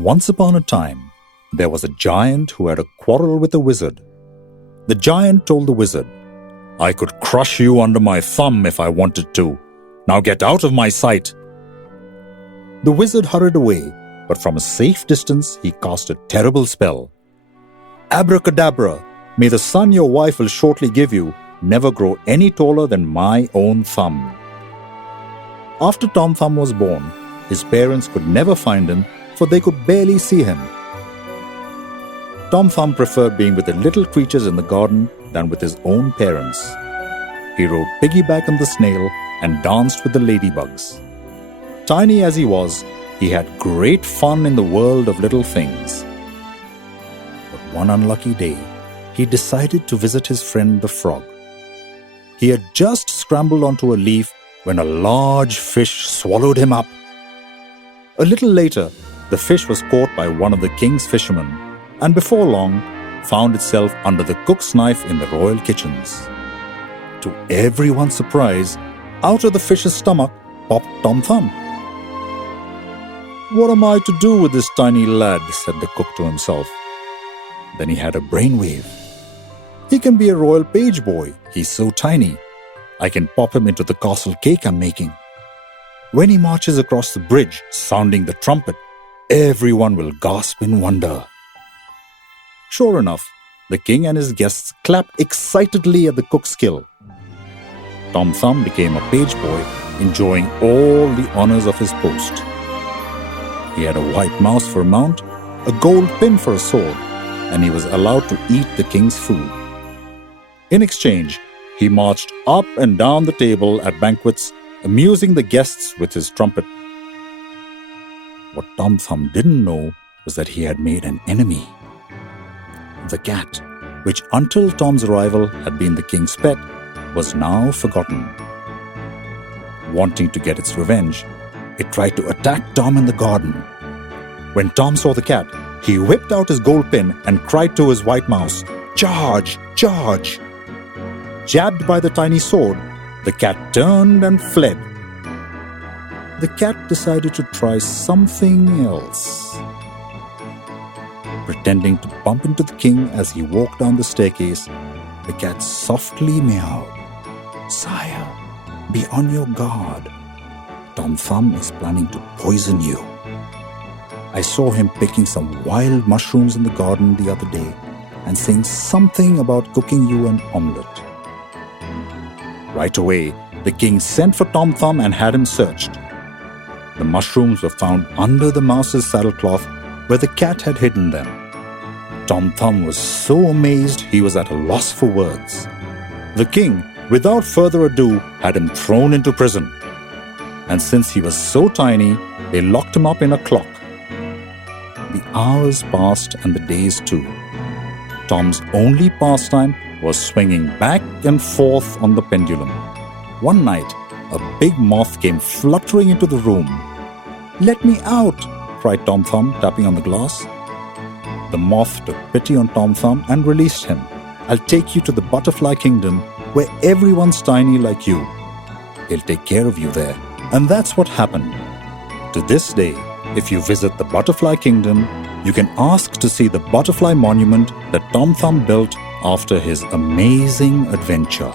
Once upon a time, there was a giant who had a quarrel with a wizard. The giant told the wizard, "I could crush you under my thumb if I wanted to. Now get out of my sight." The wizard hurried away, but from a safe distance he cast a terrible spell. "Abracadabra, may the son your wife will shortly give you never grow any taller than my own thumb." After Tom Thumb was born, his parents could never find him, for they could barely see him. Tom Thumb preferred being with the little creatures in the garden than with his own parents. He rode piggyback on the snail and danced with the ladybugs. Tiny as he was, he had great fun in the world of little things. But one unlucky day, he decided to visit his friend the frog. He had just scrambled onto a leaf when a large fish swallowed him up. A little later, the fish was caught by one of the king's fishermen, and before long found itself under the cook's knife in the royal kitchens. To everyone's surprise, out of the fish's stomach popped Tom Thumb. "What am I to do with this tiny lad?" said the cook to himself. Then he had a brainwave. "He can be a royal page boy. He's so tiny. I can pop him into the castle cake I'm making. When he marches across the bridge, sounding the trumpet, everyone will gasp in wonder." Sure enough, the king and his guests clapped excitedly at the cook's skill. Tom Thumb became a page boy, enjoying all the honors of his post. He had a white mouse for a mount, a gold pin for a sword, and he was allowed to eat the king's food. In exchange, he marched up and down the table at banquets, amusing the guests with his trumpet. What Tom Thumb didn't know was that he had made an enemy. The cat, which until Tom's arrival had been the king's pet, was now forgotten. Wanting to get its revenge, it tried to attack Tom in the garden. When Tom saw the cat, he whipped out his gold pin and cried to his white mouse, "Charge! Charge!" Jabbed by the tiny sword, the cat turned and fled. The cat decided to try something else. Pretending to bump into the king as he walked down the staircase, the cat softly meowed, "Sire, be on your guard. Tom Thumb is planning to poison you. I saw him picking some wild mushrooms in the garden the other day and saying something about cooking you an omelette." Right away, the king sent for Tom Thumb and had him searched. The mushrooms were found under the mouse's saddlecloth where the cat had hidden them. Tom Thumb was so amazed he was at a loss for words. The king, without further ado, had him thrown into prison. And since he was so tiny, they locked him up in a clock. The hours passed and the days too. Tom's only pastime was swinging back and forth on the pendulum. One night, a big moth came fluttering into the room. "Let me out!" cried Tom Thumb, tapping on the glass. The moth took pity on Tom Thumb and released him. "I'll take you to the butterfly kingdom where everyone's tiny like you. He'll take care of you there." And that's what happened. To this day, if you visit the butterfly kingdom, you can ask to see the butterfly monument that Tom Thumb built after his amazing adventure.